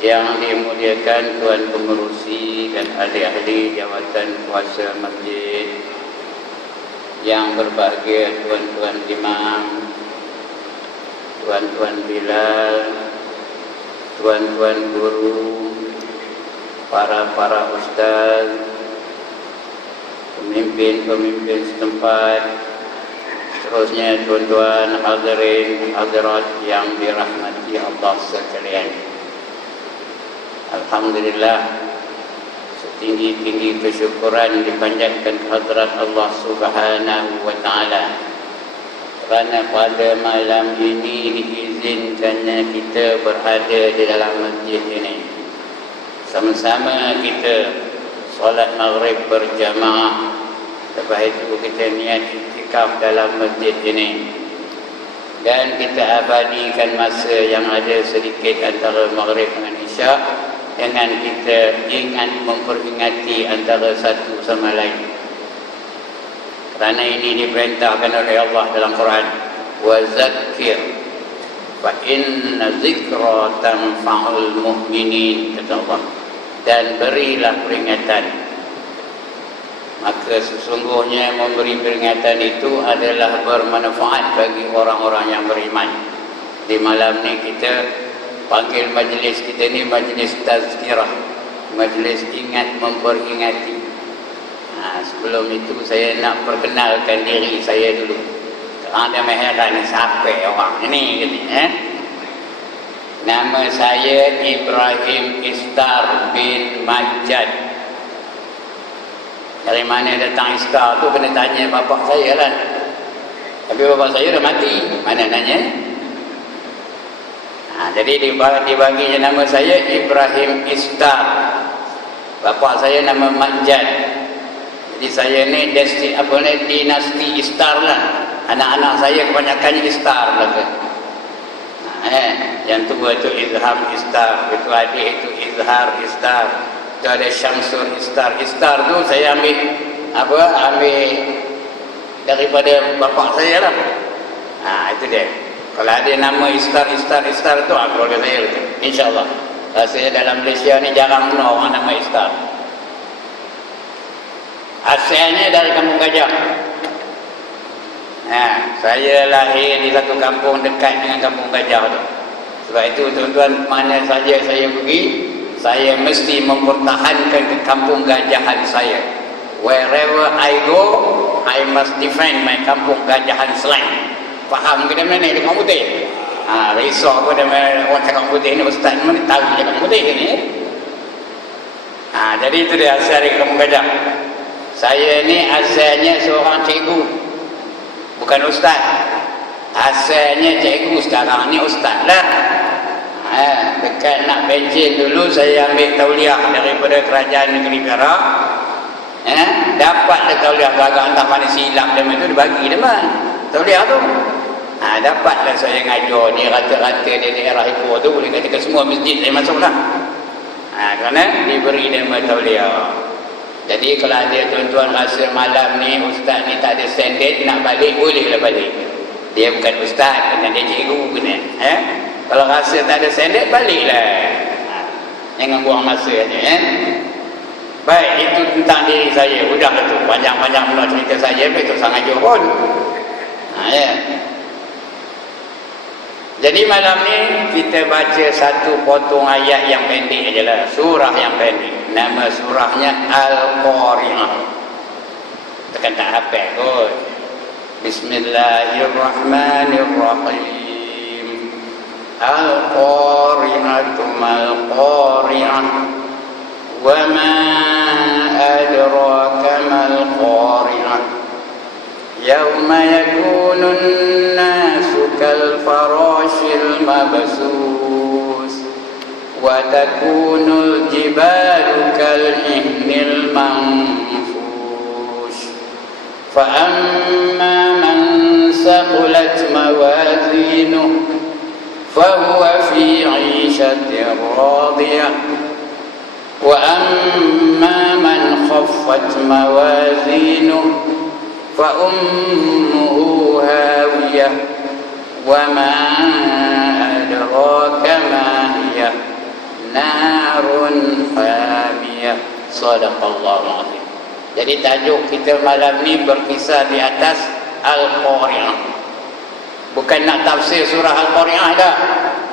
yang dimuliakan Tuan Pengerusi dan ahli-ahli jawatan kuasa masjid, yang berbahagia tuan-tuan imam, tuan-tuan bilal, tuan-tuan guru, para ustaz, pemimpin-pemimpin setempat, seterusnya tuan-tuan hadirin hadirat yang dirahmati Allah sekalian. Alhamdulillah, setinggi-tinggi kesyukuran dipanjatkan kehadrat Allah Subhanahu wa taala kerana pada malam ini diizinkannya kita berada di dalam masjid ini. Sama-sama kita solat maghrib berjamaah. Lepas itu kita niat iktikaf dalam masjid ini. Dan kita abadikan masa yang ada sedikit antara maghrib dengan isyak dengan kita ingat memperingati antara satu sama lain. Kerana ini diperintahkan oleh Allah dalam Quran, wa zakkir fa inna zikra tanfa'ul mu'minin, kata Allah, dan berilah peringatan. Maka sesungguhnya memberi peringatan itu adalah bermanfaat bagi orang-orang yang beriman. Di malam ni kita panggil majlis kita ni majlis tazkirah, majlis ingat memperingati. Sebelum itu saya nak perkenalkan diri saya dulu. Ada heran siapa orang ini gitu, Nama saya Ibrahim Istar bin Majad. Dari mana datang Istar tu kena tanya bapak saya lah. Tapi bapak saya dah mati, mana nanya? Jadi dibaginya nama saya Ibrahim Istar. Bapak saya nama Majad. Jadi saya ni dinasti Istar lah. Anak-anak saya kebanyakan Istar lah. Yang tua itu Izham Istar, itu adik itu Izhar Istar, itu ada Syamsul Istar. Istar tu saya ambil daripada bapak saya lah. Itu dia. Kalau ada nama Istar tu keluarga saya tu, insyaAllah. Rasanya dalam Malaysia ni jarang guna orang nama Istar. Asalnya dari Kampung Gajah. Saya lahir di satu kampung dekat dengan Kampung Gajah tu. Sebab itu tuan-tuan, mana saja saya pergi, saya mesti mempertahankan ke Kampung Gajahan saya. Wherever I go, I must defend my Kampung Gajahan slang. Faham ke dia mana di Kampung Putih? Risau aku dia orang cakap putih ni, ustaz ni mana tahu dia Kampung Putih ni. Jadi itu dia asal dari Kampung Gajah. Saya ni asalnya seorang cikgu, bukan ustaz. Asalnya cikgu, sekarang ni ustaz lah. Dekat nak pencen dulu saya ambil tauliah daripada kerajaan negeri Perak. Dapatlah tauliah agak entah mana silap dia tu dibagi dia tauliah tu. Dapatlah saya ngajar ni rata-rata di daerah Ipoh tu, boleh katakan semua masjid saya masuk lah. Kerana diberi nama tauliah. Jadi kalau ada tuan-tuan rasa malam ni ustaz ni tak ada standard nak balik, bolehlah balik. Dia bukan ustaz, kena dia cikgu kena. Kalau rasa tak ada standard, baliklah. Jangan buang masa aja. Baik, itu tentang diri saya. Sudah tu panjang-panjang pula cerita saya, tapi tu sangat jauh pun. Jadi malam ni kita baca satu potong ayat yang pendek aja lah, surah yang pendek. Nama surahnya Al-Qari'ah. Tekan tak hafal kot. Bismillahirrahmanirrahim. Al-Qari'atu mal-Qari'ah. Wa ma adraka mal-Qari'ah. Yawma yakunun nasu kal-farashil mabsus wa takunul jibalu kal-ihnil manfush fa amma man saqulat mawazinuh fa huwa fi 'ishatin radiyah wa amma man khaffat mawazinuh فأمه هاوية وما أدراك ما هي narun hamiyah. Sadaqallahu azim. Jadi tajuk kita malam ni berkisar di atas Al-Qari'ah. Bukan nak tafsir surah Al-Qari'ah dah.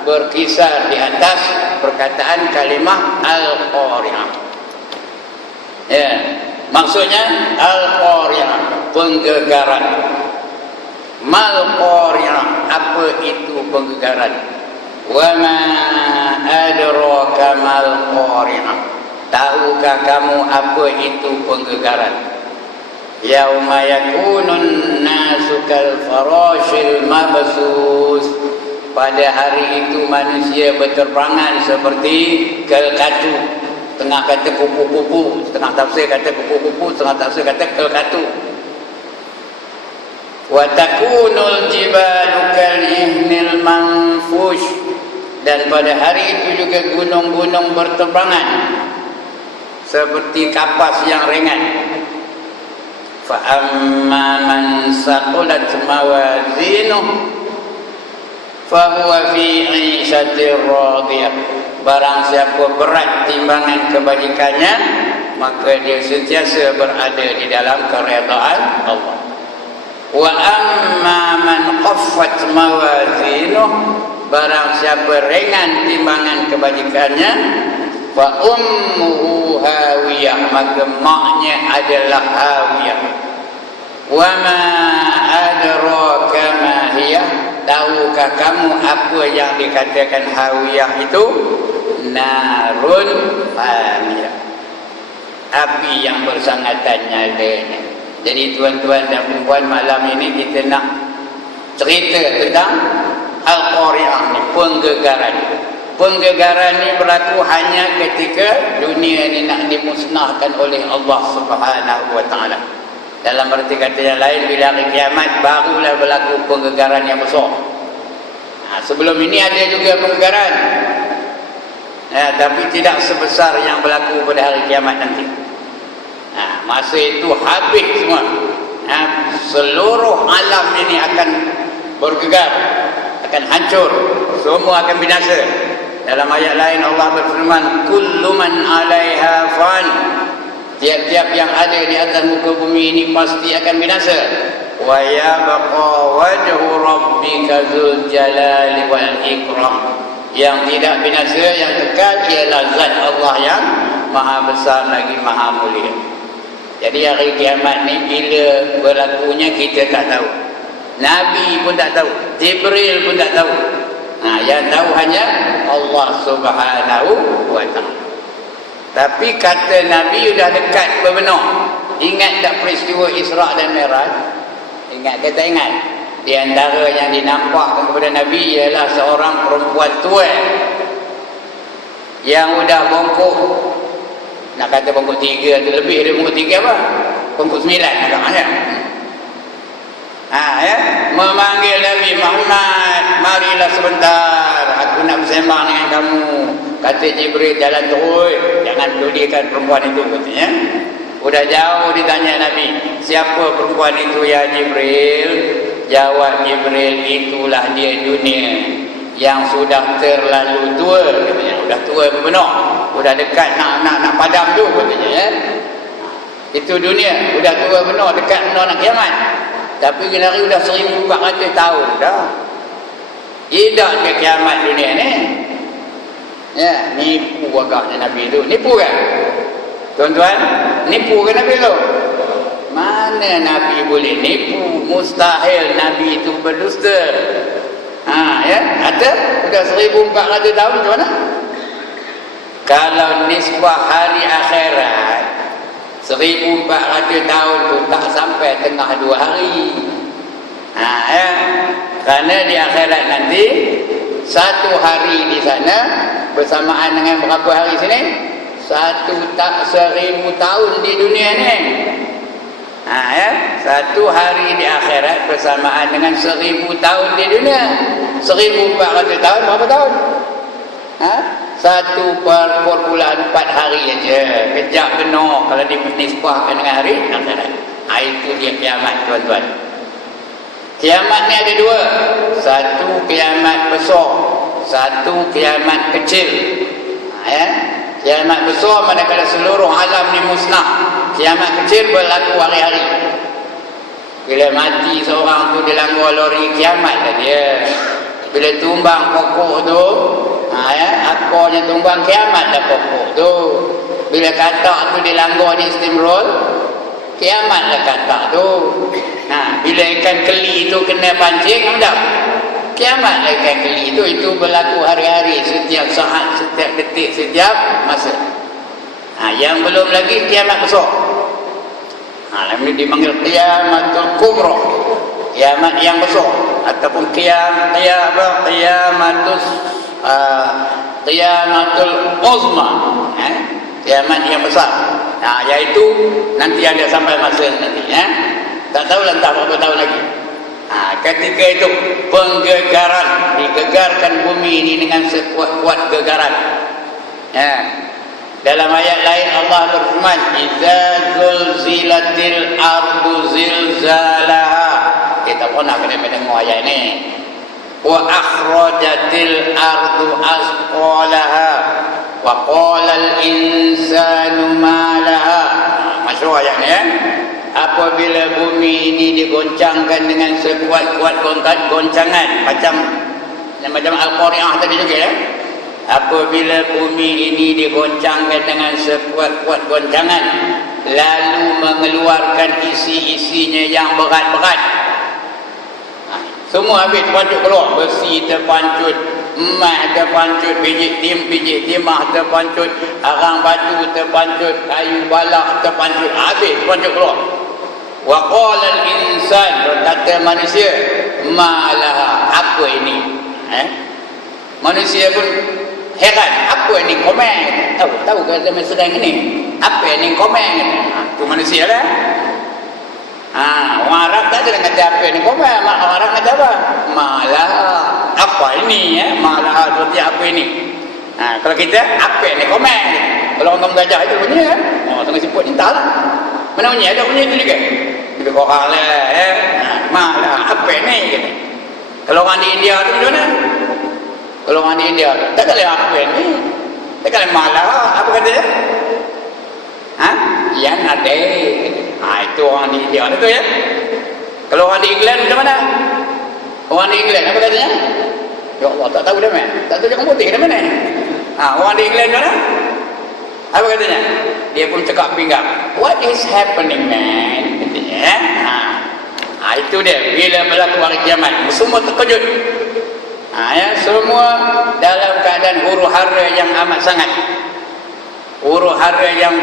Berkisar di atas perkataan kalimah Al-Qari'ah. Ya, maksudnya Al-Qari'ah, penggegaran. Mal-Qari'ah, apa itu penggegaran? Wa ma adraka mal-Qari'ah. Tahukah kamu apa itu penggegaran? Yauma yakunun nasu kal farashil mabsus. Pada hari itu manusia berterbangan seperti kelkatu. Setengah kata kupu-kupu, setengah tafsir kata kupu-kupu, setengah tafsir kata kelkatu. Wa takunul jibalu kal ihnil manfush. Dan pada hari itu juga gunung-gunung berterbangan seperti kapas yang ringan. Fa amma man saqulat mawazinuhu fa huwa fi 'ishatir radiyah. Barang siapa berat timbangan kebajikannya, maka dia sentiasa berada di dalam keredaan Allah. Wa amma man khaffat mawazinuhu, barang siapa ringan timbangan kebajikannya, fa ummuhu hawiyah, maka maknya adalah hawiyah. Wa ma adraka ma hiya, tahukah kamu apa yang dikatakan hawiyah itu? Narun hamiyah, api yang bersangatan nyalanya. Jadi tuan-tuan dan puan, malam ini kita nak cerita tentang Al-Qari'ah ni, penggegaran. Penggegaran ni berlaku hanya ketika dunia ni nak dimusnahkan oleh Allah Subhanahu wa taala. Dalam arti kata yang lain, bila hari kiamat barulah berlaku penggegaran yang besar. Sebelum ini ada juga penggegaran, tapi tidak sebesar yang berlaku pada hari kiamat nanti. Masa itu habis semua. Seluruh alam ini akan bergegar, akan hancur, semua akan binasa. Dalam ayat lain Allah berfirman, kullu man 'alaiha fan. Tiap-tiap yang ada di atas muka bumi ini pasti akan binasa. Wa yabqa wajhu rabbika dzul jalali wal ikram. Yang tidak binasa, yang kekal ialah zat Allah yang maha besar lagi maha mulia. Jadi hari kiamat ni bila berlakunya kita tak tahu. Nabi pun tak tahu, Jibril pun tak tahu. Yang tahu hanya Allah Subhanahu wa taala. Tapi kata Nabi sudah dekat berbenar. Ingat tak peristiwa Isra' dan Mi'raj? Ingat ke tak ingat? Di antara yang dinampakkan kepada Nabi ialah seorang perempuan tua yang sudah bongkok, nak kata bongkok 3 atau lebih dari bongkok 3 apa? Bongkok 9 agaknya. Memanggil Nabi Muhammad, marilah sebentar, aku nak bersembang dengan kamu. Kata Jibril, jalan terus, jangan pedulikan perempuan itu, katanya. Udah jauh ditanya Nabi, siapa perempuan itu ya Jibril? Jawab Jibril, itulah dia dunia yang sudah terlalu tua, katanya. Sudah tua benar, sudah dekat nak padam tu, katanya. Itu dunia, sudah tua benar, dekat benar nak kiamat. Tapi hari sudah 1400 tahun dah. Tidak ke kiamat dunia ni. Nipu agaknya Nabi tu. Nipu kan? Tuan-tuan, nipu kan Nabi tu? Mana Nabi boleh nipu? Mustahil Nabi itu berdusta. Ada? Sudah 1400 tahun macam mana? Kalau nisbah hari akhirat, 1400 tahun tu tak sampai tengah 2 hari. Kerana di akhirat nanti 1 hari di sana bersamaan dengan berapa hari sini? 1000 tahun di dunia ni. 1 hari di akhirat bersamaan dengan 1000 tahun di dunia. 1400 tahun berapa tahun? 1/4 hari aja. Kejap benar kalau dinisbahkan dengan hari akhirat. Itu dia kiamat, tuan-tuan. Kiamat ni ada 2. Satu kiamat besar, satu kiamat kecil. Kiamat besar manakala seluruh alam ni musnah. Kiamat kecil berlaku hari-hari. Bila mati seorang tu dilanggar lori, kiamat dah dia. Bila tumbang pokok tu, akarnya tumbang, kiamat dah pokok tu. Bila katak tu dilanggar di steamroll, kiamat dah katak tu. Bila ikan keli tu kena pancing, apa? Kiamat dah ikan keli tu. Itu berlaku hari-hari, setiap saat, setiap detik, setiap masa. Yang belum lagi kiamat besar. Ini dipanggil qiyamatul kubra, kiamat yang besar, ataupun qiyamatul uzma, kiamat yang besar. Iaitu nanti ada sampai masa nanti, tak tahu lah entah berapa tahun lagi. Ketika itu penggegaran, digegarkan bumi ini dengan sekuat-kuat gegaran. Dalam ayat lain Allah berfirman, "Idza zulzilatil ardu zilzalaha." Kita pernah kena mendengar ayat ini. Wa akhrajatil ardu asqalaha wa qala al insanu ma laha. Masyhur ayat ni, apabila bumi ini digoncangkan dengan sekuat-kuat goncangan, macam Al-Qari'ah tadi juga, apabila bumi ini digoncangkan dengan sekuat-kuat goncangan, lalu mengeluarkan isi-isinya yang berat-berat, semua habis terpancut keluar. Besi terpancut, emas terpancut, biji timah terpancut, arang batu terpancut, kayu balak terpancut, habis terpancut keluar. Wa qala al-insan, berkata manusia, ma laha, apa ini? Manusia pun heran, apa ni komen? Tahu ke zaman sedang ini? Apa ni komen? Tu manusia lah. Orang Arab tak ada kata apa ni komen. Orang Arab kata apa? Malah, apa ini? Malah berarti apa ini? Kalau kita, apa ni komen? Kalau orang gajah itu bunyi kan? Tengah sebut ni tak lah. Mana bunyi? Ada bunyi itu juga. Lebih korang lah. Malah, apa ni? Kalau orang di India tu macam mana? Kalau orang di India, tak kali apa ni? Tak kali malah, apa kata dia? Yang ada. Itu orang di India tu ya. Kalau orang di England macam mana? Orang di England apa katanya? Ya Allah, tak tahu dah man. Tak tahu jangan putih dah mana? Orang di England mana? Apa katanya? Dia pun cakap pinggang. What is happening man? Katanya. Itu dia. Bila berlaku hari kiamat, semua terkejut. Semua dalam keadaan huru hara yang amat sangat, huru hara yang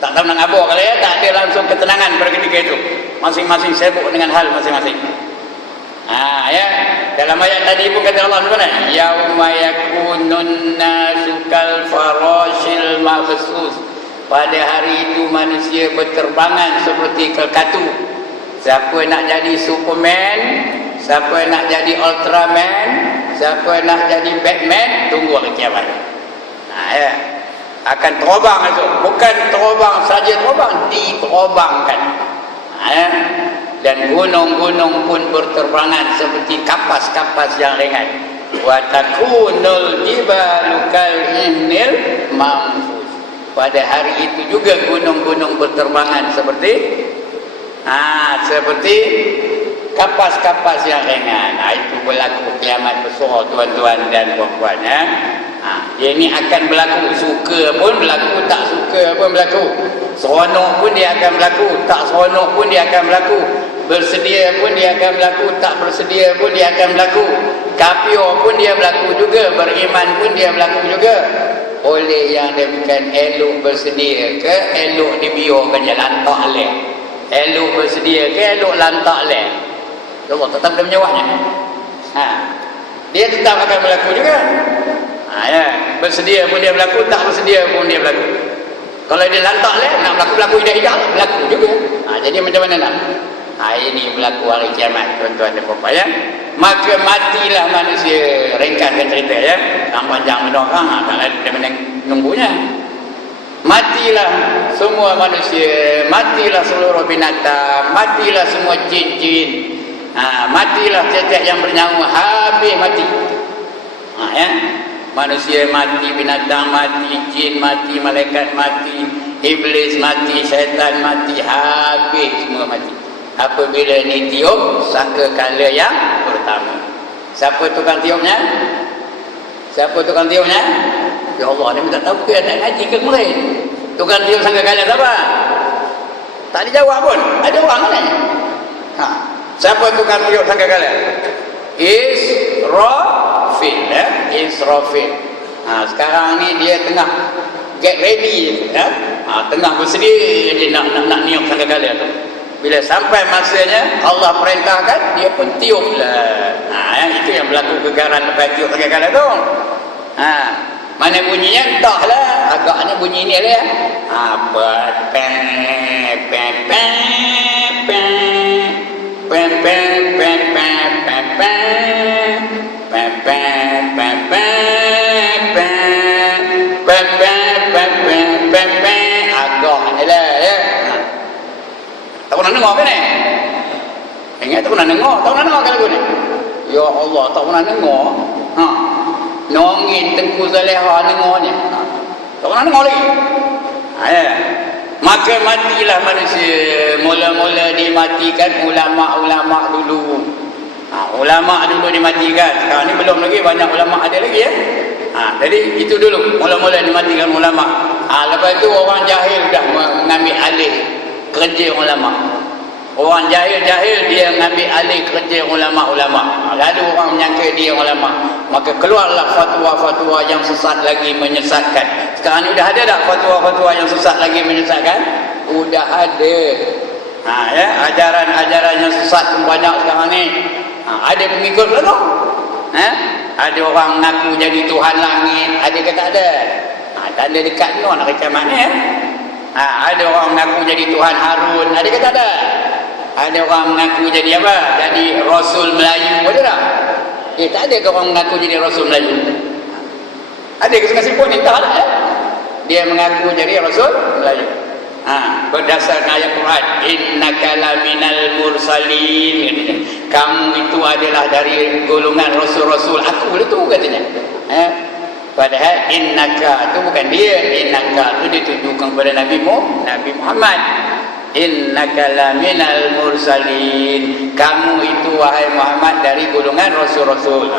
tak tahu nak apa kalau ya, tak ada langsung ketenangan pada ketika itu. Masing-masing sibuk dengan hal masing-masing. Dalam ayat tadi pun kata Allah mana? Yauma yakunun nasu kal farashil mabsus. Pada hari itu manusia berterbangan seperti kelkatu. Siapa nak jadi Superman, siapa nak jadi Ultraman, siapa nak jadi Batman, tunggu hari kiamat. Akan terbang itu, bukan terbang saja terbang, diterbangkan. Dan gunung-gunung pun berterbangan seperti kapas-kapas yang ringan. Wa takunul jibalu kal ihnil manfus. Pada hari itu juga gunung-gunung berterbangan seperti kapas-kapas yang ringan. Itu berlaku kiamat besar tuan-tuan dan puan-puan. Ini akan berlaku, suka pun berlaku, tak suka pun berlaku. Seronok pun dia akan berlaku, tak seronok pun dia akan berlaku. Bersedia pun dia akan berlaku, tak bersedia pun dia akan berlaku. Kafir pun dia berlaku juga, beriman pun dia berlaku juga. Oleh yang demikian, elok bersedia ke elok dibiarkan je lantak leh? Elok bersedia ke elok lantak leh? Allah tetap dia menjawabnya. Dia tetap akan berlaku juga. Bersedia pun dia berlaku, tak bersedia pun dia berlaku. Kalau dia lantak leh, nak berlaku hidak-hidak berlaku juga. Jadi macam mana nak? Ini berlaku hari kiamat, tuan-tuan dan puan-puan ya. Maka matilah manusia. Ringkaskan cerita ya. Tak panjang orang, tak ada dia menunggunya. Matilah semua manusia, matilah seluruh binatang, matilah semua jin-jin. Matilah setiap yang bernyawa, habis mati. Manusia mati, binatang mati, jin mati, malaikat mati, iblis mati, syaitan mati, habis semua mati. Apabila ni tiup sangkakala yang pertama. Siapa tukang tiupnya? Siapa tukang tiupnya? Ya Allah, dia minta tahu ke nak ngaji ke kemarin? Tukang tiup sangkakala siapa? Tak dijawab pun. Ada orang kan? Siapa tukang tiup sangkakala? Israfil, ya? Israfil. Sekarang ni dia tengah get ready, ya? Tengah bersedia dia nak niup sangkakala tu. Bila sampai masanya Allah perintahkan, dia pun tiuplah. Itu yang berlaku gegaran lepas tiup sangkakala tu. Mana bunyinya entahlah, agaknya bunyi ni lah. Agaknya lah ya. Tak pernah dengar kan ni? Ingat tak pernah dengar? Tak pernah dengar kan lagu ni? Ya Allah, tak pernah dengar. Nongin Tengku Zaleha dengarnya. Tak pernah dengar lagi. Maka matilah manusia. Mula-mula dimatikan ulama-ulama dulu. Ulama dulu dimatikan. Sekarang ni belum lagi, banyak ulama ada lagi ya. Jadi itu dulu mula-mula dimatikan ulama. Lepas itu orang jahil dah mengambil alih kerja ulama. Orang jahil-jahil dia mengambil alih kerja ulama-ulama. Lalu orang menyangka dia ulama. Maka keluarlah fatwa-fatwa yang sesat lagi menyesatkan. Sekarang ni dah ada tak fatwa-fatwa yang sesat lagi menyesatkan? Sudah ada. Ya, ajaran-ajaran yang sesat pun banyak sekarang ni. Ada pengikut ke tak? Ada orang mengaku jadi Tuhan langit, ada ke tak ada? Tanda dekat ni nak kata mana ya? Ada orang mengaku jadi Tuhan Harun, ada ke tak ada? Ada orang mengaku jadi apa? Jadi Rasul Melayu, ada tak? Tak ada ke orang mengaku jadi Rasul Melayu? Ada ke setengah simpul ni? Tak ada ya? Dia mengaku jadi Rasul Melayu. Berdasarkan ayat Quran, innaka laminal mursalin, kamu itu adalah dari golongan rasul-rasul aku itu katanya. Padahal innaka itu bukan dia, innaka itu ditujukan kepada Nabi Muhammad. Innaka laminal mursalin, kamu itu wahai Muhammad dari golongan rasul-rasul.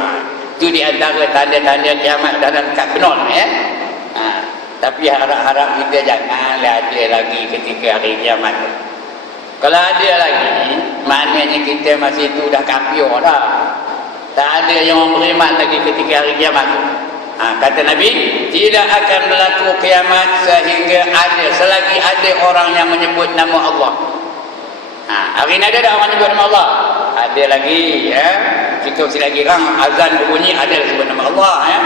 Itu di antara tanda-tanda kiamat dah dekat benar ya. Tapi harap-harap kita janganlah ada lagi ketika hari kiamat. Kalau ada lagi, maknanya kita masih tu dah kafir dah. Tak ada yang beriman lagi ketika hari kiamat. Kata Nabi, tidak akan berlaku kiamat sehingga ada, selagi ada orang yang menyebut nama Allah. Hari ini ada tak orang menyebut nama Allah? Ada lagi ya. Jika selagi orang azan berbunyi, ada sebut nama Allah ya.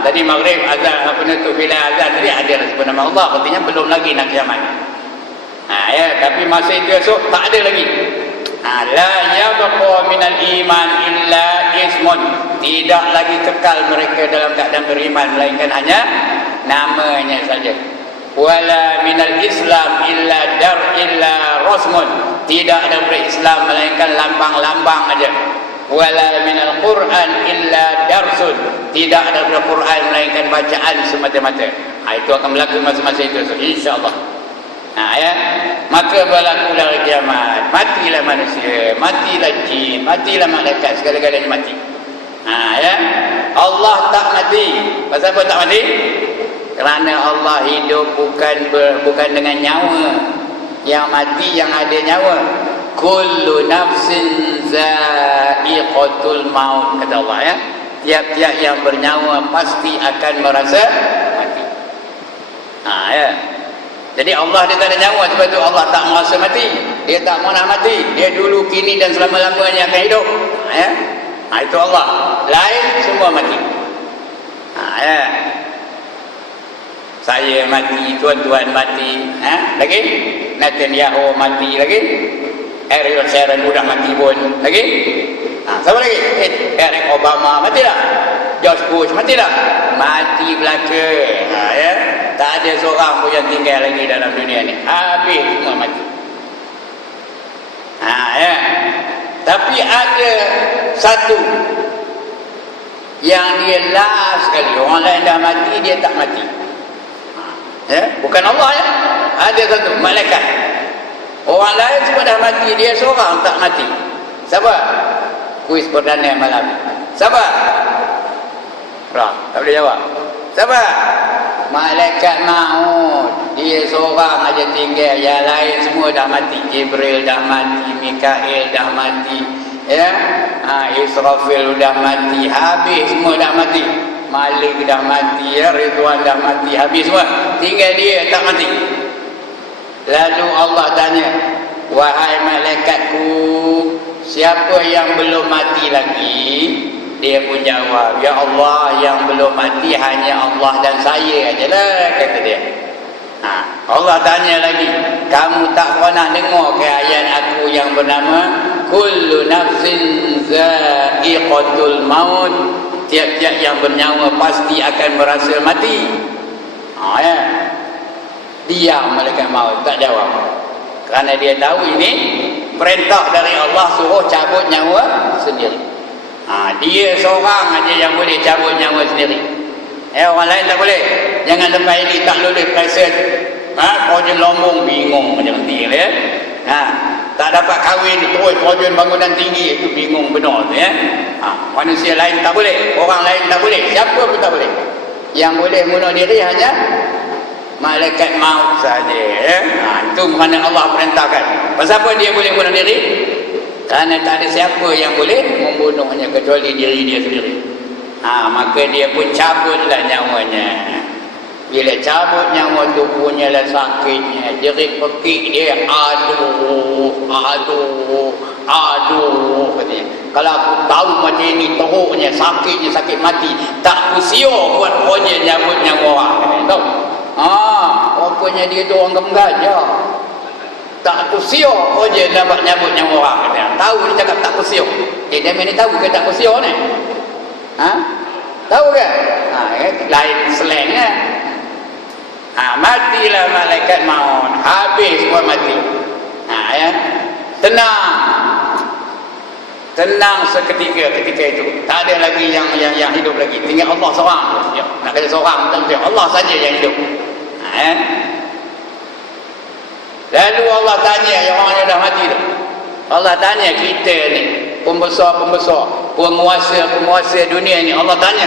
Tadi maghrib azan penutup bila azan tadi ada sebut nama Allah, artinya belum lagi nak kiamat. Ya, tapi masa itu esok tak ada lagi. La yabqa minal iman illa ismun, tidak lagi kekal mereka dalam keadaan beriman melainkan hanya namanya saja. Wala minal islam illa rasmun, tidak ada berislam melainkan lambang-lambang aja. Wala minal Quran illa darsun, tidak ada Quran melainkan bacaan semata-mata. Itu akan berlaku masa-masa itu insya-Allah. Ya, maka berlakulah kiamat, matilah manusia, matilah jin, matilah malaikat, segala-galanya mati. Ya, Allah tak mati. Pasal apa tak mati? Kerana Allah hidup bukan dengan nyawa. Yang mati yang ada nyawa. Kullu nafsin za'iqatul maut, kata Allah ya. Tiap-tiap yang bernyawa pasti akan merasa mati. Ya. Jadi Allah dia tak ada nyawa, sebab itu Allah tak merasa mati. Dia tak mau nak mati. Dia dulu, kini dan selama-lamanya akan hidup. Ya. Itu Allah. Lain semua mati. Ya. Saya mati, tuan-tuan mati. Lagi? Netanyahu mati lagi. Ariel Sharon sudah mati pun. Lagi? Siapa lagi? Barack Obama mati tak? George Bush mati tak? Mati belaka. Ya. Tak ada seorang pun yang tinggal lagi dalam dunia ni. Habis semua mati. Ya. Tapi ada satu Yang dia last sekali. Orang lain dah mati, dia tak mati. Ya, bukan Allah ya. Ada satu malaikat. Orang lain semua dah mati, dia seorang tak mati. Siapa? Kuis perdana malam. Siapa? Tak boleh jawab. Siapa? Malaikat maut. Dia seorang aja tinggal. Yang lain semua dah mati. Jibril dah mati, Mikail dah mati, ya, Israfil dah mati, habis semua dah mati. Malik dah mati, ya, Ridwan dah mati, habis semua. Tinggal dia tak mati. Lalu Allah tanya, wahai malaikatku, siapa yang belum mati lagi? Dia pun jawab, ya Allah, yang belum mati hanya Allah dan saya ajalah, kata dia. Allah tanya lagi, kamu tak pernah dengar ke ayat aku yang bernama kullu nafsin za'iqatul maut, tiap-tiap yang bernyawa pasti akan merasa mati. Ya. Diam malaikat maut, tak jawab. Kerana dia tahu ini perintah dari Allah, suruh cabut nyawa sendiri. Dia seorang aja yang boleh cabut nyawa sendiri. Orang lain tak boleh. Jangan tempat ini tak lulus present. Projek lombong, bingung macam nanti ya. Tak dapat kahwin terus projek bangunan tinggi, itu bingung benar ya. Manusia lain tak boleh, orang lain tak boleh, siapa pun tak boleh. Yang boleh bunuh diri hanya malaikat maut saja ya. Itu mana Allah perintahkan. Pasal apa dia boleh bunuh diri? Kerana tak ada siapa yang boleh membunuhnya kecuali diri dia sendiri. Maka dia pun cabutlah nyawanya. Bila cabut nyawa tu punyalah sakitnya, jerit pekik dia, aduh katanya. Kalau aku tahu macam ini teruknya, sakitnya, sakit mati, tak kusio buat projek nyabut nyawa orang. Tahu? Rupanya dia tu orang gajah. Tak kusio projek nyabut nyawa orang. Tahu dia cakap tak kusio. Dia ni tahu ke tak kusio ni? Tahu ke? Lain slang kan? Matilah malaikat maut, habis semua mati. Ya. Tenang seketika ketika itu. Tak ada lagi yang hidup lagi. Tinggal Allah seorang. Ya, nak kata seorang tak betul. Allah saja yang hidup. Ya. Lalu Allah tanya yang orang yang dah mati tu. Allah tanya kita ni, pembesar-pembesar, penguasa-penguasa dunia ni, Allah tanya,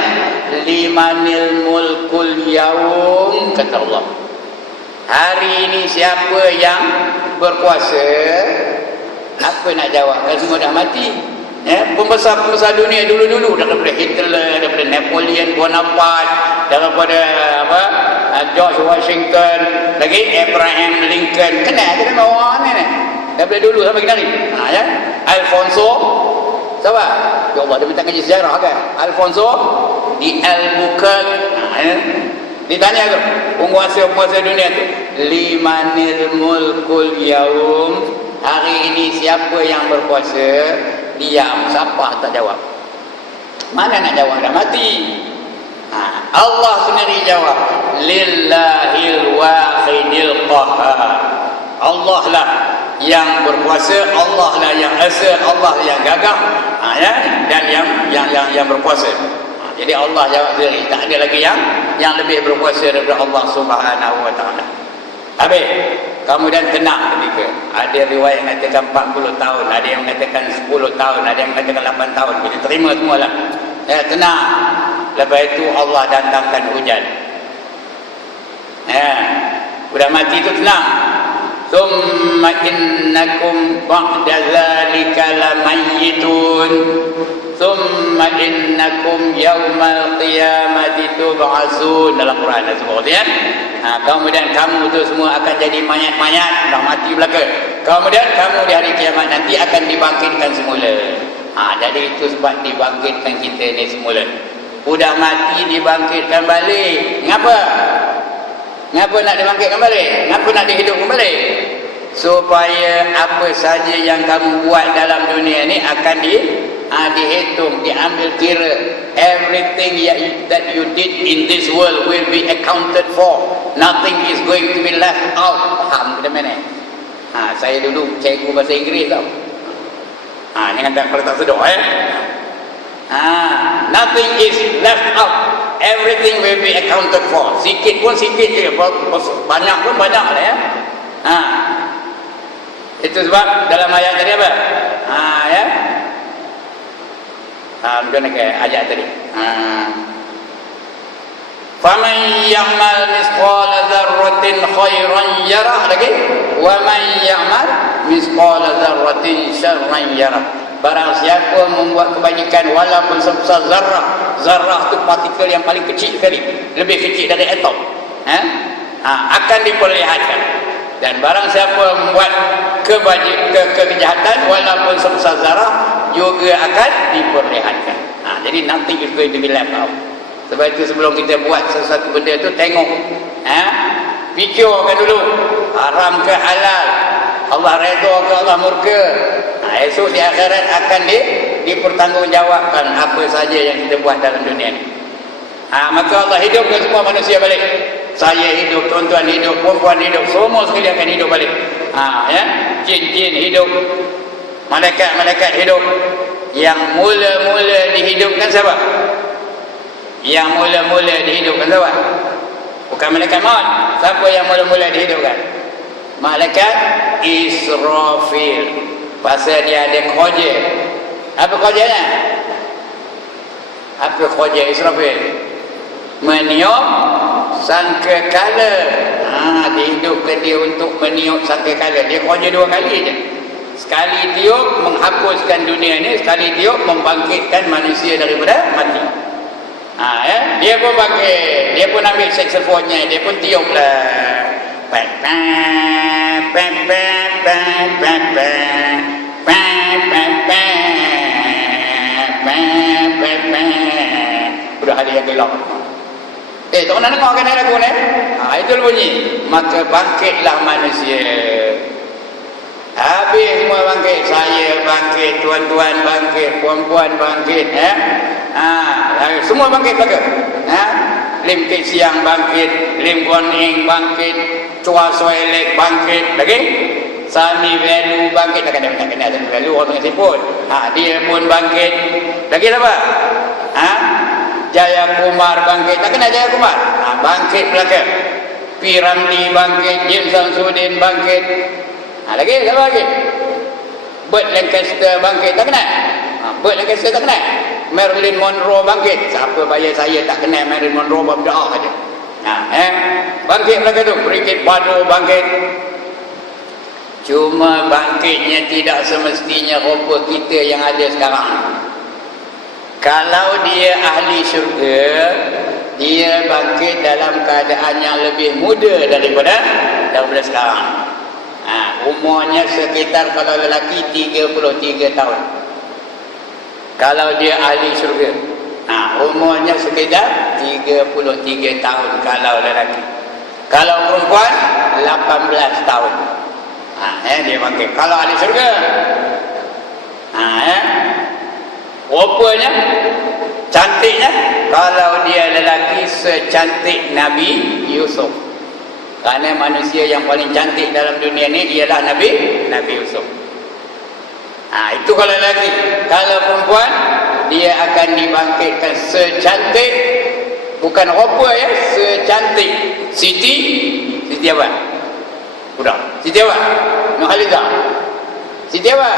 limanil mulkul yaum, kata Allah. Hari ini siapa yang berkuasa? Apa nak jawab? Kan semua dah mati. Pembesar-pembesar dunia dulu-dulu, daripada Hitler, daripada Napoleon Bonaparte, daripada George Washington, lagi Abraham Lincoln. Kenal orang ni. Daripada dulu sampai kita ni. Ya. Alfonso, siapa? Ya Allah, dia minta kaji sejarah kan. Alfonso di Albuquerque. Ditanya tu, penguasa-penguasa dunia tu, limanil mulkul yaum, hari ini siapa yang berkuasa? Diam, siapa tak jawab. Mana nak jawab? Dah mati. Allah sendiri jawab, lillahil wahidil qahhar. Allah lah yang berkuasa, Allah lah yang esa, Allah yang gagah, ya, dan yang berkuasa. Jadi Allah jawab sendiri, tak ada lagi yang lebih berkuasa daripada Allah Subhanahu wa taala. Habis, kemudian tenang ketika ada riwayat yang mengatakan 40 tahun, ada yang mengatakan 10 tahun, ada yang mengatakan 8 tahun. Kita terima semualah. Ya, tenang. Lepas itu Allah datangkan hujan. Ya, udah mati itu tenang. Thumma innakum ba'da dzalika lamayyitun. Thumma innakum yaumal qiyamati tub'atsun, dalam Quran sebutnya. Kemudian kamu tu semua akan jadi mayat-mayat, dah mati belaka. Kemudian kamu di hari kiamat nanti akan dibangkitkan semula. Jadi itu sebab dibangkitkan kita ni semula. Udah mati dibangkitkan balik. Ngapa? Ngapa nak dibangkitkan balik? Ngapa nak dihidupkan balik? Supaya apa saja yang kamu buat dalam dunia ni akan dihitung, diambil kira. Everything that you did in this world will be accounted for. Nothing is going to be left out. Faham ke mana? Saya dulu cikgu bahasa Inggeris tau. Jangan tak kalau tak sedar Nothing is left out. Everything will be accounted for. Sikit pun sikit je, banyak pun banyak lah ya. Itu sebab dalam ayat tadi apa? Ya. Macam ke ayat tadi. Faman ya'mal misqala dzarratin khairan yarah, lagi wa man ya'mal misqala dzarratin syarran yarah. Barang siapa membuat kebajikan walaupun sebesar zarrah. Zarrah itu partikel yang paling kecil sekali, lebih kecil dari atom, akan diperlihatkan. Dan barang siapa membuat kejahatan walaupun sebesar zarrah juga akan diperlihatkan. Jadi nothing is going to be left out. Sebab itu sebelum kita buat sesuatu benda tu, tengok, fikirkan dulu, haram ke halal, Allah redha ke Allah murka. Esok di akhirat akan dipertanggungjawabkan apa saja yang kita buat dalam dunia ni. Maka Allah hidupkan semua manusia balik. Saya hidup, tuan-tuan hidup, perempuan hidup, semua sekali akan hidup balik. Ya, jin-jin hidup, malaikat-malaikat hidup. Yang mula-mula dihidupkan siapa? Yang mula-mula dihidupkan siapa? Bukan malaikat maut. Siapa yang mula-mula dihidupkan? Malaikat Israfil. Pasal dia ada kerja. Apa kerjanya? Apa kerja Israfil? Meniup sangkakala. Dihidupkan dia untuk meniup sangkakala. Dia kerja 2 kali je. Sekali tiup menghapuskan dunia ni, sekali tiup membangkitkan manusia daripada mati. Ya? Dia pun bangkit, dia pun ambil saksofonnya, dia pun tiup lah. Udah hari yang gelap. Tak pernah dengar kan lagu ni? Itu bunyi. Maka bangkitlah manusia. Habis semua bangkit. Saya bangkit, tuan-tuan bangkit, puan-puan bangkit. Semua bangkit belaka. Lim Kek Siang bangkit, Lim Kuan Ing bangkit, Chua Soe Lek bangkit, lagi Sami Velu bangkit. Tak kena Velu orang tengah siput. Dia pun bangkit. Lagi siapa? Jaya Kumar bangkit. Tak kena Jaya Kumar. Bangkit belaka. P. Ramli bangkit, James Samsudin bangkit. Lagi siapa lagi? Burt Lancaster bangkit. Tak kena? Burt Lancaster tak kena? Marilyn Monroe bangkit. Siapa bayar saya tak kena Marilyn Monroe, berdoa saja. Bangkit belaka tu. Brigid Bado bangkit. Cuma bangkitnya tidak semestinya rupa kita yang ada sekarang. Kalau dia ahli syurga, dia bangkit dalam keadaan yang lebih muda daripada sekarang. Umurnya sekitar, kalau lelaki 33 tahun. Kalau dia ahli syurga, umurnya sekitar 33 tahun kalau lelaki. Kalau perempuan 18 tahun. Dia bangkit kalau ahli syurga. Rupanya, cantiknya, kalau dia lelaki secantik Nabi Yusuf. Kerana manusia yang paling cantik dalam dunia ni ialah Nabi Yusuf. Itu kalau lelaki. Kalau perempuan, dia akan dibangkitkan secantik, bukan rupa ya, secantik Siti apa? Udah, Siti apa? Nurhaliza. Siti apa?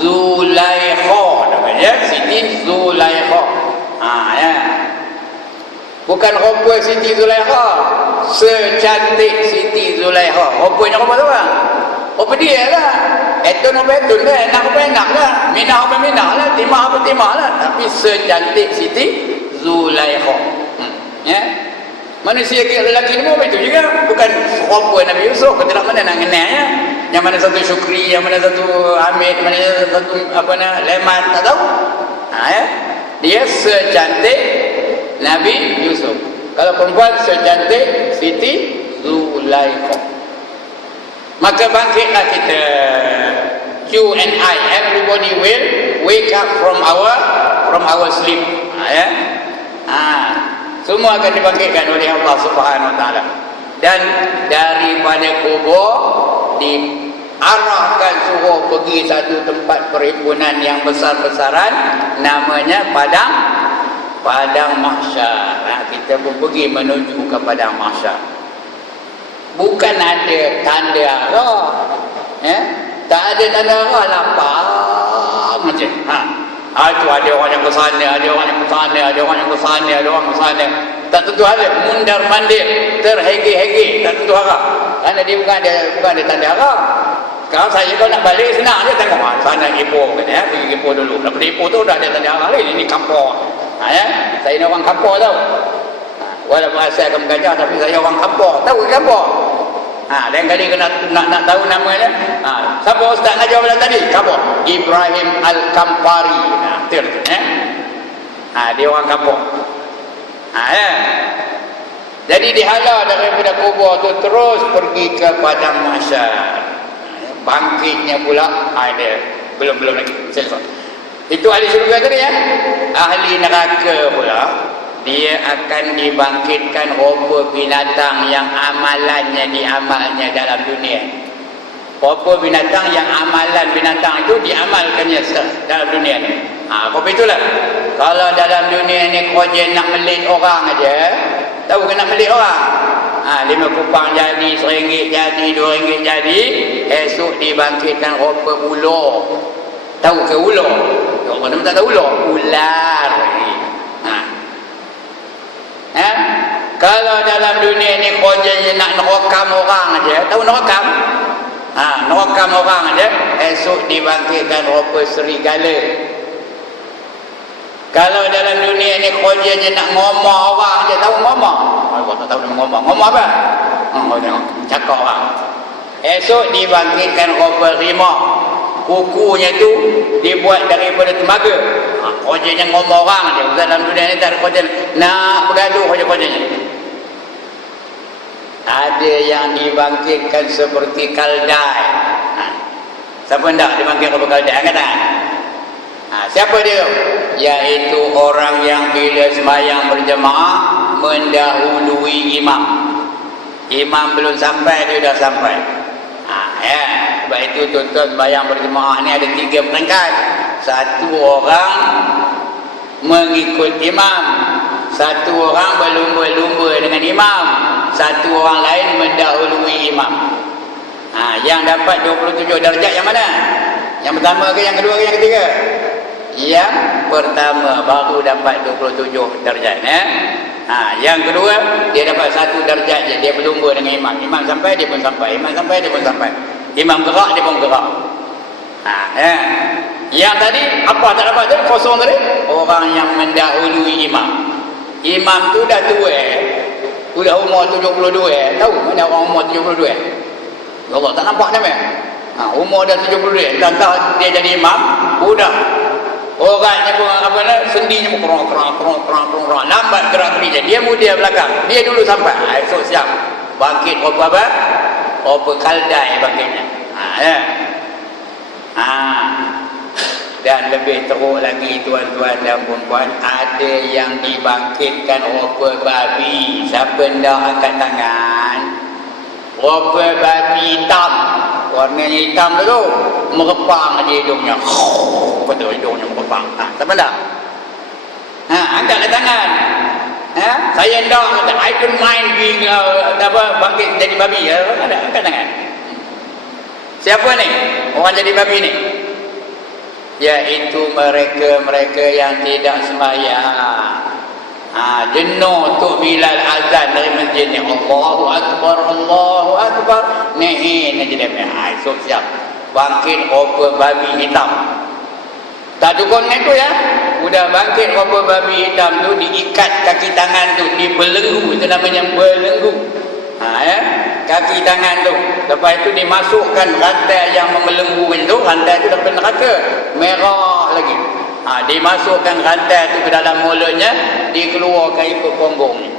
Zulaikha namanya, Siti Zulaikha. Ya. Bukan rupa Siti Zulaikha, secantik Siti Zulaikha. Rupanya rupa apa? Rupa dia lah. Etun apa etun lah, enak apa enak lah, minah apa minah lah, timah apa timah lah. Tapi secantik Siti Zulaikha. Ya. Manusia lelaki ni pun itu juga. Bukan rupa Nabi Yusuf. Kita nak mana nak kenal ya. Yang mana satu Syukri, yang mana satu Hamid, mana satu Leman, tak tahu. Ya. Dia secantik Nabi Yusuf. Kalau perempuan secantik Siti Zulaikha. Maka bangkitlah kita. You and I, everybody will wake up from our sleep. Ya. Semua akan dibangkitkan oleh Allah Subhanahu Wa Taala. Dan daripada kubur arahkan suruh pergi satu tempat perhimpunan yang besar-besaran, namanya Padang Mahsyar. Kita pun pergi menuju ke Padang Mahsyar. Bukan ada tanda arah, tak ada tanda arah, lapang macam. Itu ada orang yang ke sana, ada orang yang ke sana, ada orang yang ke sana, ada orang ke sana. Tak tentu arah, mundar mandir, terhege-hege, tak tentu arah. Kerana dia bukan ada tanda arah. Kalau saya nak balik senang je, tengok sana Ipoh kata, pergi Ipoh dulu. Lepas Ipoh tu dah ada tanda arah lain, ini kampung. Saya ni orang kampung tau. Walaupun asal kamu gajah, tapi saya orang kampung. Tahu ke kampung? Lain kali kena nak tahu namanya. Siapa ustaz ngajar pada tadi? Kampung Ibrahim Al-Kampari. Betul. Dia orang kampung. Jadi dihalau daripada kubur tu terus pergi ke Padang Mahsyar. Bangkitnya pula ada belum lagi selesai. Itu ahli syurga tadi ya. Ahli neraka pula, dia akan dibangkitkan rupa binatang yang amalannya diamalnya dalam dunia. Rupa binatang yang amalan binatang itu diamalkannya dalam dunia ni. Apa itulah. Kalau dalam dunia ni kau je nak melit orang aja, tahu ke nak melit orang? 5 kupang jadi, RM1 jadi, RM2 jadi, esok dibangkitkan rupa ular. Tahu ke ular? Orang tak tahu ular. Ular. Kalau dalam dunia ni kau je nak nerakam orang aja, tahu nerakam? Nerakam orang aja, esok dibangkitkan rupa serigala. Kalau dalam dunia ni kau je nak ngomong orang aja, tahu ngomong? Kau tak tahu nama ngomong. Ngomong apa? Kau tengok, cakap orang. Esok dibangkitkan rupa rimau. Kukunya tu dibuat daripada tembaga. Kerjanya ngomong orang je. Dalam dunia ni tak ada kerja nak bergaduh kerja-kerjanya. Ada yang dibangkitkan seperti kaldai. Siapa hendak dibangkitkan seperti kaldai? Angkat tangan. Siapa dia? Iaitu orang yang bila sembahyang berjemaah mendahului imam. Imam belum sampai, dia dah sampai. Sebab itu tuan-tuan sembahyang berjemaah ni ada 3 peringkat. Satu orang mengikut imam, satu orang berlumba-lumba dengan imam, satu orang lain mendahului imam. Yang dapat 27 darjat yang mana? Yang pertama ke yang kedua ke yang ketiga? Yang pertama baru dapat 27 darjat. Yang kedua dia dapat 1 darjat je, dia berlumba dengan imam. Imam sampai dia pun sampai, imam sampai dia pun sampai. Imam gerak dia pun gerak. Yang tadi apa tak dapat tu? Kosong tadi. Orang yang mendahului imam. Imam tu dah tua, sudah umur 72. Tahu mana orang umur 72? Allah tak nampak nama. Umur dah 72. Tentang dia jadi imam, sudah orangnya pun apa nak, sendinya pun kerang. Lambat gerak gerik. Dia mudia belakang. Dia dulu sampai. Esok siap bangkit apa? Apa kaldai bangkitnya. Dan lebih teruk lagi tuan-tuan dan puan-puan, ada yang dibangkitkan rupa babi. Siapa hendak angkat tangan? Rupa babi hitam. Warnanya hitam tu, merepang dia hidungnya. Betul, hidungnya merepang. Siapa hendak? Angkatlah tangan. Saya hendak, I don't mind being bangkit jadi babi. Angkat tangan. Siapa ni orang jadi babi ni? Iaitu mereka-mereka yang tidak sembahyang. Jenuh tu Bilal azan dari masjid ni, Allahu Akbar, Allahu Akbar, nehin aja dia. Esok siap bangkit rupa babi hitam. Tak cukup dengan itu ya, udah bangkit rupa babi hitam tu, diikat kaki tangan tu, dibelenggu, itu namanya belenggu. Kaki tangan tu, lepas itu dimasukkan rantai yang membelenggu itu, rantai itu dapat neraka merah lagi. Dimasukkan rantai itu ke dalam mulutnya, dikeluarkan ikut punggungnya.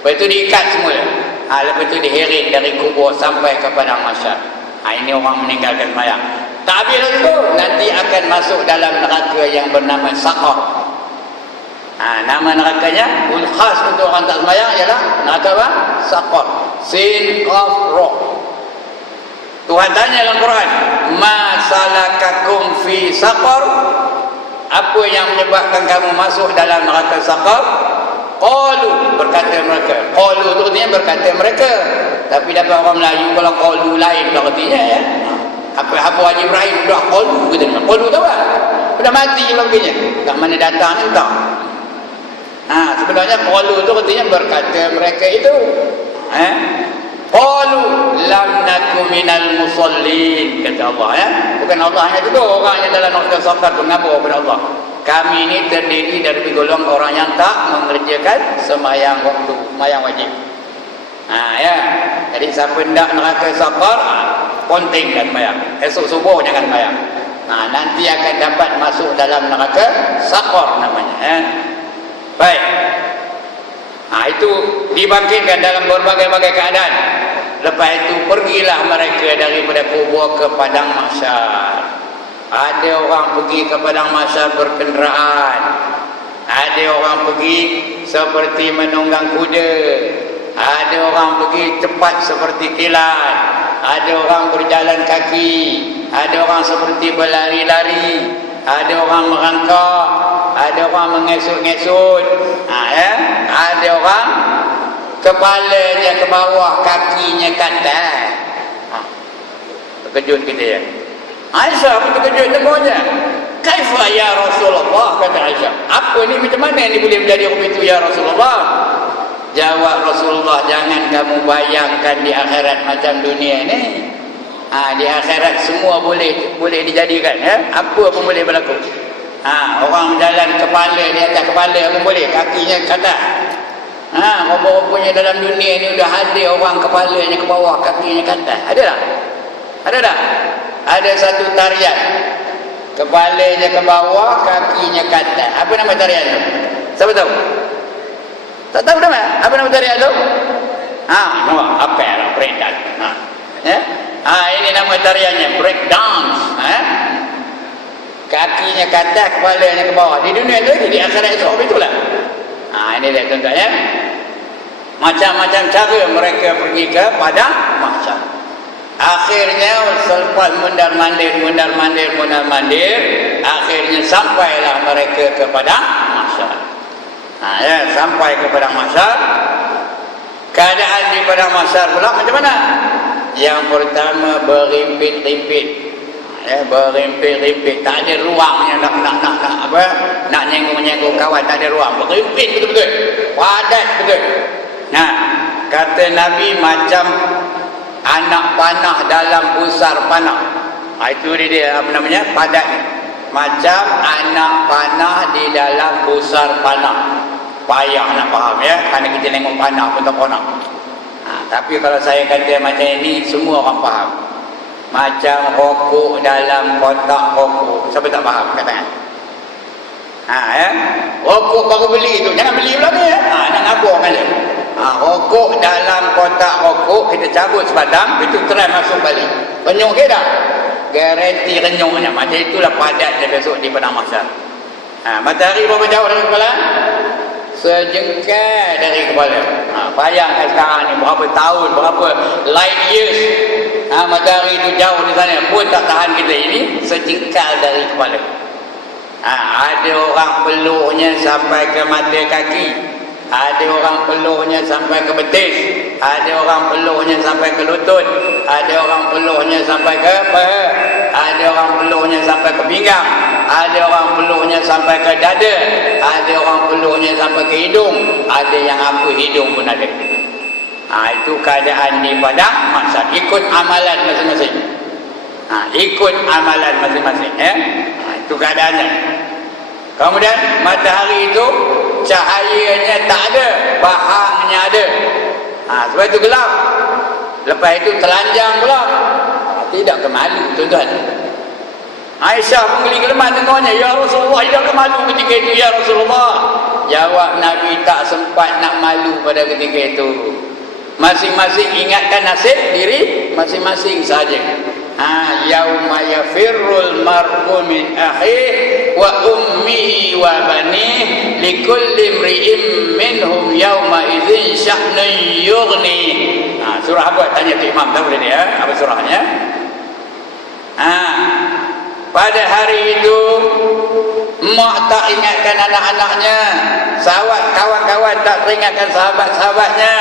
Lepas itu diikat semula. Lepas itu diheret dari kubur sampai ke Padang Mahsyar. Ini orang meninggalkan sembahyang. Tak habis lagi tu, nanti akan masuk dalam neraka yang bernama Saqar. Nama nerakanya khas untuk orang tak sembahyang ialah neraka apa? Saqar. Sin Qaf Ra. Tuhan tanya dalam Quran, ma salakakum fi saqar? Apa yang menyebabkan kamu masuk dalam neraka saqar? Qalu, berkata mereka. Qalu tu artinya berkata mereka. Tapi dapat orang Melayu kalau qalu lain pula artinya ya. Apa Haji Ibrahim dah qalu kata dia. Qalu tahu tak? Sudah mati pula begini. Kat mana datang ni tak? Sebenarnya qalu tu artinya berkata mereka itu. Qalu lam naku minal musallin, kata Allah ya. Bukan Allah hanya itu orang yang dalam neraka saqar mengapa kepada Allah. Kami ini terdiri dari golongan orang yang tak mengerjakan sembahyang waktu, sembahyang wajib. Ya. Jadi siapa hendak neraka saqar, pentingkan sembahyang. Esok subuh jangan sembahyang. Nanti akan dapat masuk dalam neraka saqar namanya. Baik. Itu dibangkitkan dalam berbagai-bagai keadaan. Lepas itu pergilah mereka daripada kubur ke padang mahsyar. Ada orang pergi ke padang mahsyar berkenderaan. Ada orang pergi seperti menunggang kuda. Ada orang pergi cepat seperti kilat. Ada orang berjalan kaki. Ada orang seperti berlari-lari. Ada orang merangkak. Ada orang mengesut-ngesut. Ada orang kepalanya ke bawah, kakinya ke atas. Terkejut kita ya. Aisyah pun terkejut dengarnya. Kaifa ya Rasulullah, kata Aisyah. Apa ni, macam mana ni boleh menjadi begitu ya Rasulullah? Jawab Rasulullah, jangan kamu bayangkan di akhirat macam dunia ni. Di akhirat semua boleh dijadikan ya. Apa pun boleh berlaku. Orang berjalan kepala di atas kepala pun boleh, kakinya ke atas. Rupa-rupanya dalam dunia ni dah ada orang kepalanya ke bawah, kakinya ke atas. Ada tak? Ada tak? Ada satu tarian, kepalanya ke bawah, kakinya ke atas. Apa nama tarian tu? Siapa tahu? Tak tahu nama? Apa nama tarian tu? Apa lah, break dance. Ini nama tariannya, break dance. Kakinya ke atas, kepalanya ke bawah. Di dunia tu, di akhirat itu itulah. Ini dia tuan-tuan ya. Macam-macam cara mereka pergi ke padang mahsyar. Akhirnya selepas mundar-mandir, akhirnya sampailah mereka ke padang mahsyar. Sampai ke padang mahsyar. Keadaan di padang mahsyar pula macam mana? Yang pertama berimpit-rimpit. Berimpit-rimpit, tak ada ruangnya nak nyenggung-nyenggung kawan, tak ada ruang, berimpit betul-betul, padat betul. Kata Nabi macam anak panah dalam pusar panah. Itu dia apa namanya, padat ni. Macam anak panah di dalam pusar panah. Payah nak faham ya, kerana kita tengok panah pun tak pernah. Tapi kalau saya kata macam ini, semua orang faham. Macam rokok dalam kotak rokok. Siapa tak faham katakan? Rokok baru beli tu, jangan beli pula ni ya. Nak ngabur kan dia. Rokok dalam kotak rokok, kita cabut sebatang, itu try masuk balik. Renyuk ke tak? Garanti renyuknya. Macam itulah padatnya besok di padang mahsyar. Matahari berapa jauh dari kepala? Sejengkal dari kepala. Bayangkan sekarang ni berapa tahun, berapa light years. Matahari itu jauh di sana pun tak tahan kita. Ini sejengkal dari kepala. Ada orang peluknya sampai ke mata kaki. Ada orang peluknya sampai ke betis. Ada orang peluknya sampai ke lutut. Ada orang peluknya sampai ke paha. Ada orang peluknya sampai ke pinggang. Ada orang peluknya sampai ke dada. Ada orang peluknya sampai ke hidung. Ada yang apa hidung pun ada. Itu keadaan di padang mahsyar. Ikut amalan masing-masing. Ikut amalan masing-masing ya. Itu keadaannya. Kemudian matahari itu cahayanya tak ada, bahangnya ada. Sebab itu gelap. Lepas itu telanjang pula. Tidak kemalu tuan-tuan. Aisyah pun geli geleman dengarnya, ya Rasulullah, tidak kemalu ketika itu ya Rasulullah. Jawab Nabi, tak sempat nak malu pada ketika itu. Masing-masing ingatkan nasib diri masing-masing saja. Yauma yafirrul mar'u min akhihi wa ummihi wa banihi likulli imri'in minhum yauma idzin sya'nun yughni. Surah apa? Tanya tu Imam tahu dia apa surahnya? Pada hari itu mak tak ingatkan anak-anaknya, sahabat kawan-kawan tak teringatkan sahabat-sahabatnya,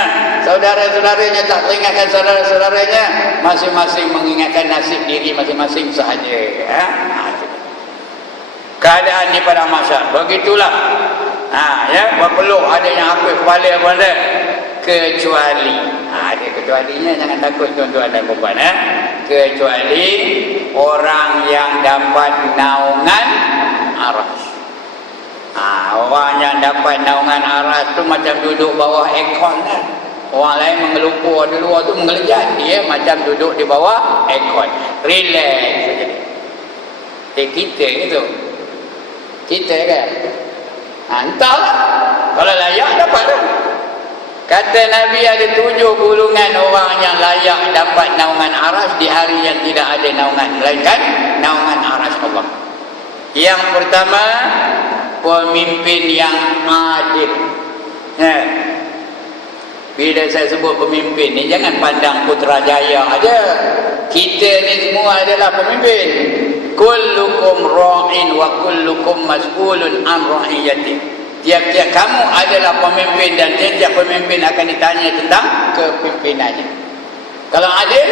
saudara-saudaranya tak teringatkan saudara-saudaranya, masing-masing mengingatkan nasib diri masing-masing sahaja. Keadaan di padang mahsyar begitulah. Berpeluh adanya apa kepala pada kecuali ada kecualinya, jangan takut tuan-tuan dan puan, kecuali orang yang dapat naungan aras. Orang yang dapat naungan aras tu macam duduk bawah aircon kan. Orang lain mengelupur di luar tu mengelejat, dia macam duduk di bawah aircon, relax saja. Kita gitu, kita kan entahlah, kalau layak dapat dah. Kata Nabi ada 7 golongan orang yang layak dapat naungan aras di hari yang tidak ada naungan melainkan naungan aras Allah. Yang pertama, pemimpin yang adil. Bila saya sebut pemimpin ni, jangan pandang Putrajaya aja. Kita ni semua adalah pemimpin. Kullukum ra'in wa kullukum mas'ulun an ra'iyati. Tiap-tiap kamu adalah pemimpin dan tiap-tiap pemimpin akan ditanya tentang kepimpinannya. Kalau adil,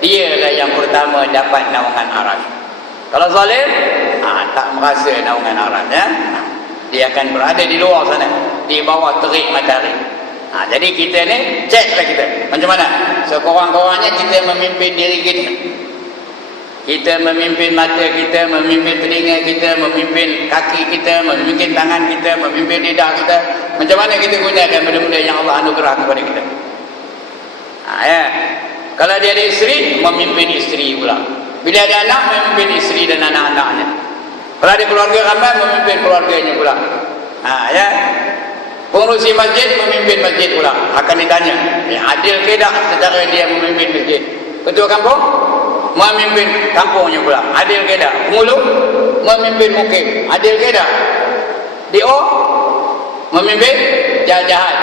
dialah yang pertama dapat naungan aras. Kalau zalim, tak merasa naungan aras. Dia akan berada di luar sana, di bawah terik matahari. Jadi kita ni, ceklah kita. Macam mana? Sekurang-kurangnya kita memimpin diri kita. Kita memimpin mata kita, memimpin telinga kita, memimpin kaki kita, memimpin tangan kita, memimpin lidah kita. Macam mana kita gunakan benda-benda yang Allah anugerah kepada kita. Kalau dia ada isteri, memimpin isteri pula. Bila ada anak, memimpin isteri dan anak-anaknya. Kalau ada keluarga ramai, memimpin keluarganya pula. Pengurusi masjid, memimpin masjid pula. Akan ditanya, adil ke tak secara dia memimpin masjid? Ketua kampung, memimpin kampungnya pula. Adil ke tak? Pengulu, memimpin mukim. Adil ke tak? DO, memimpin jajahan.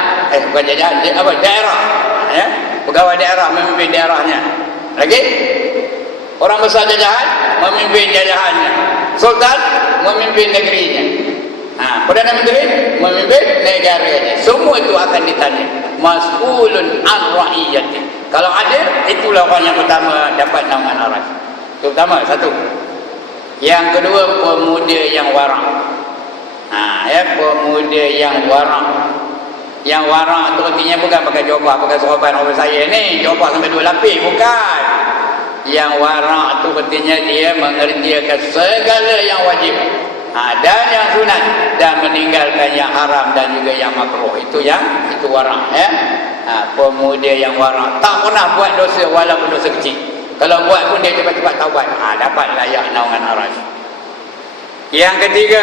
Bukan jajahan, daerah. Pegawai daerah, memimpin daerahnya. Lagi? Orang besar jajahan, memimpin jajahannya. Sultan, memimpin negerinya. Perdana Menteri, memimpin negaranya. Semua itu akan ditanya. Mas'ulun an ra'iyati. Kalau adil, itulah orang yang pertama dapat naungan aras. Itu pertama, satu. Yang kedua, pemuda yang warang. Pemuda yang warang. Yang warang itu artinya bukan pakai jubah, pakai serban orang saya ni, jubah sampai 2 lapis, bukan. Yang warang itu artinya dia mengerjakan segala yang wajib, dan yang sunat, dan meninggalkan yang haram dan juga yang makruh. Itu warang. Pemuda yang warang, tak pernah buat dosa walaupun dosa kecil. Kalau buat pun dia cepat-cepat taubat, dapat layak naungan aras. Yang ketiga,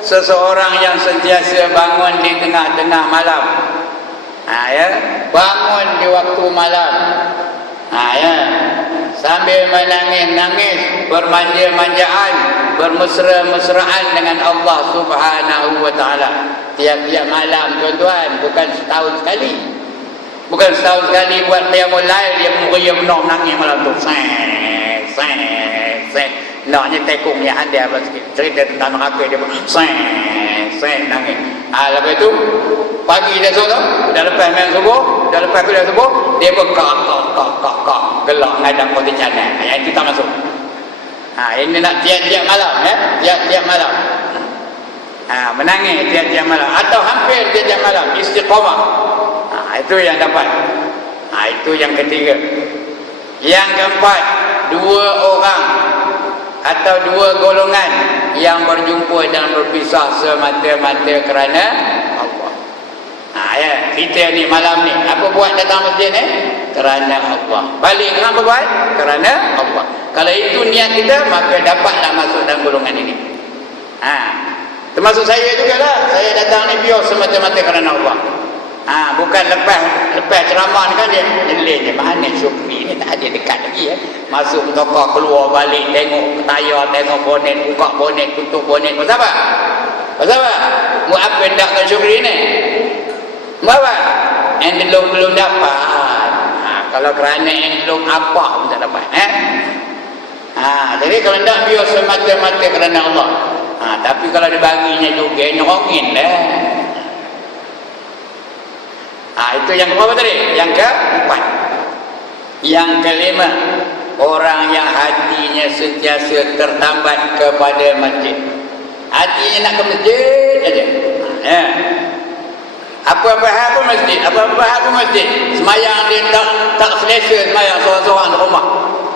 seseorang yang sentiasa bangun di tengah-tengah malam. Bangun di waktu malam. Sambil menangis-nangis, bermanja-manjaan, bermesra-mesraan dengan Allah Subhanahu wa taala. Tiap-tiap malam, tuan-tuan, bukan setahun sekali. Bukan setahun sekali buat qiyamul lail, dia meriah benar menangis malam tu. Naknya tekung yang ada apa sikit. Cerita tentang neraka dia pun nangis. Lepas tu pagi dah subuh, dah lepas main subuh, dah lepas kuliah subuh, dia pun kak gelak ngadap putih canan. Yang itu tak masuk. Ini nak tiap-tiap malam, tiap-tiap malam. Menangis tiap-tiap malam atau hampir tiap-tiap malam, istiqamah. Itu yang dapat. Itu yang ketiga. Yang keempat, 2 orang atau 2 golongan yang berjumpa dan berpisah semata-mata kerana Allah. Kita ni malam ni apa buat datang masjid ni? Kerana Allah. Balik kenapa buat? Kerana Allah. Kalau itu niat kita, maka dapatlah masuk dalam golongan ini. Termasuk saya jugalah. Saya datang ni biar semata-mata kerana Allah. Bukan lepas ceramah ni kan dia je. Mana Syukri ni tak ada dekat lagi masuk toko, keluar balik, tengok tayar, tengok bonet, buka bonet, tutup bonet. Pasal apa? Mu apa nak dengan Syukri ni? Apa? Envelope belum dapat. Kalau kerana envelope apa pun tak dapat. Jadi kalau tidak biar semata-mata kerana Allah. Tapi kalau dibaginya juga nyerongin dah. Itu yang keberapa tadi? Yang keempat. Yang kelima, orang yang hatinya sentiasa tertambat kepada masjid. Hatinya nak ke masjid aja. Apa-apa hal pun masjid, apa-apa hal pun masjid. Semayang dia tak selesa semayang seorang-seorang di rumah.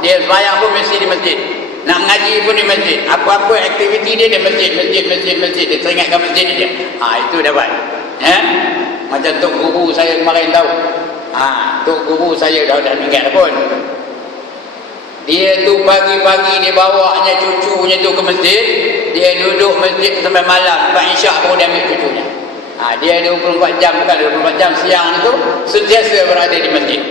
Dia semayang pun mesti di masjid. Nak mengaji pun di masjid. Apa-apa aktiviti dia di masjid. Dia teringatkan masjid dia. Itu dapat. Macam tok guru saya kemarin tahu. Tok guru saya dah meninggal pun. Dia tu pagi-pagi dia bawanya cucunya tu ke masjid. Dia duduk masjid sampai malam. Lepas isyak baru dia ambil cucunya. Dia 24 jam, bukan 24 jam siang itu sentiasa berada di masjid.